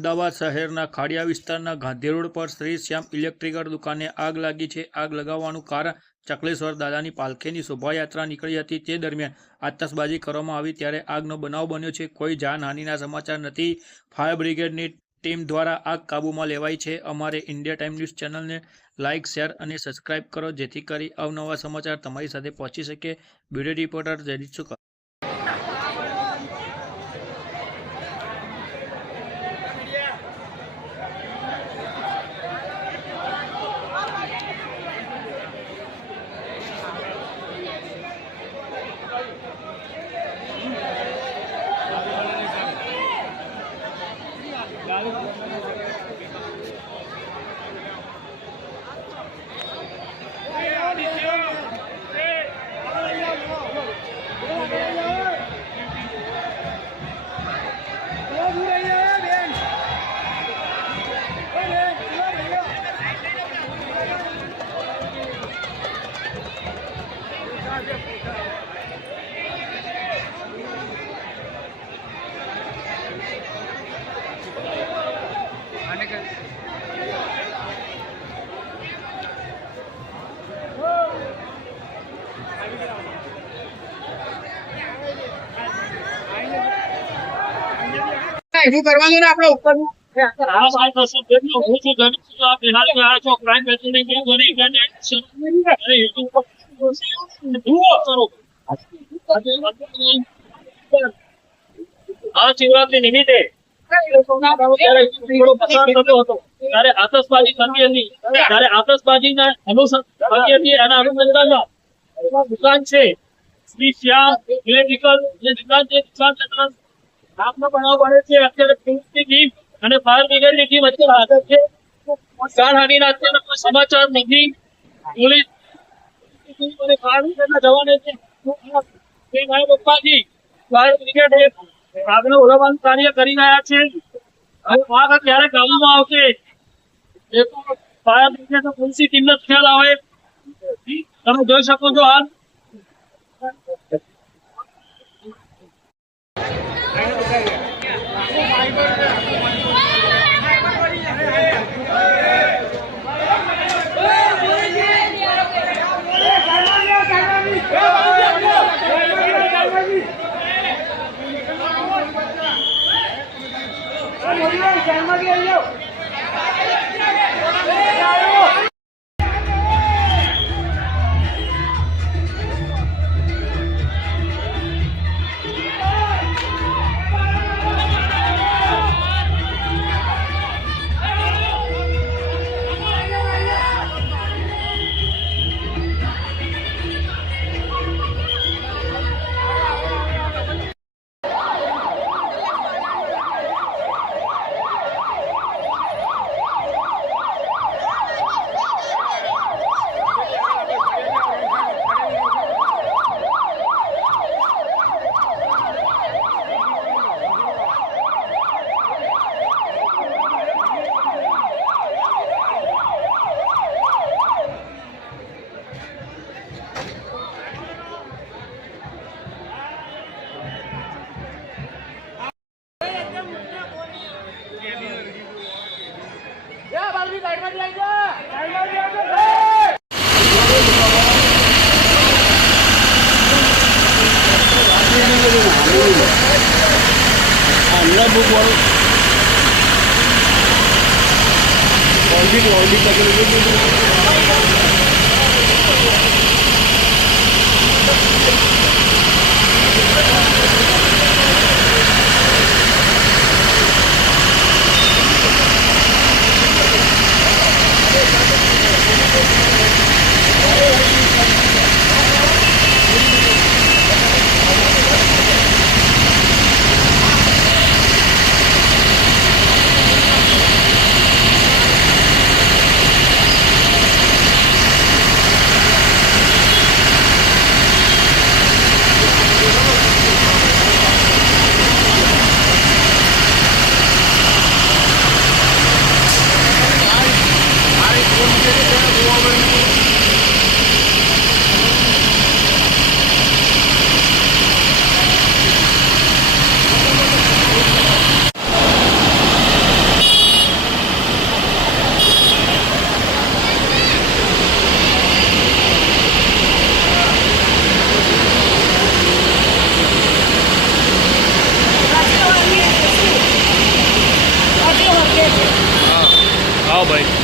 અમદાવાદ શહેરના ખાડિયા વિસ્તારના ગાંધી રોડ પર શ્રી શ્યામ ઇલેક્ટ્રિકલ દુકાને આગ લાગી છે। આગ લાગવાનું કારણ ચકલેશ્વર દાદાની પાલખીની શોભાયાત્રા નીકળી હતી તે દરમિયાન આતશબાજી કરવામાં આવી ત્યારે આગનો બનાવ બન્યો છે। કોઈ જાનહાનિના સમાચાર નથી। ફાયર બ્રિગેડની ટીમ દ્વારા આગ કાબૂમાં લેવાઈ છે। અમારે ઇન્ડિયા ટાઈમ ન્યૂઝ ચેનલને લાઇક, શેર અને સબસ્ક્રાઇબ કરો જેથી કરી અવનવા સમાચાર તમારી સાથે પહોંચી શકે। બ્યુરો રિપોર્ટર જયદીપ શુક્લ। શું કરવાનું ને આપણે ઉપર શિવરાત્રી નિમિત્તે ત્યારે આતશબાજી થતી હતી ત્યારે આતશબાજીના અનુસંધાનમાં દુકાન છે શ્રી શ્યામ ઇલેક્ટ્રિકલ જે દુકાન છે દુકાન આપનો બનાવ બને છે। અત્યારે પોલીસની ટીમ અને ફાયર બ્રિગેડની ટીમ અત્યારે હાજર છે। જાનહાનિના અત્યારે કોઈ સમાચાર નથી। પોલીસ અને ફાયર બ્રિગેડના જવાનો છે ભાઈ પપ્પાજી ફાયર બ્રિગેડ આગને ઓલવવાનું કાર્ય કરી રહ્યા છે। હવે આગ ક્યારે કાબૂમાં આવશે એ તો ફાયર બ્રિગેડ અને પોલીસની ટીમને ખ્યાલ આવે। તમે જોઈ શકો છો હાલ હા ભાઈ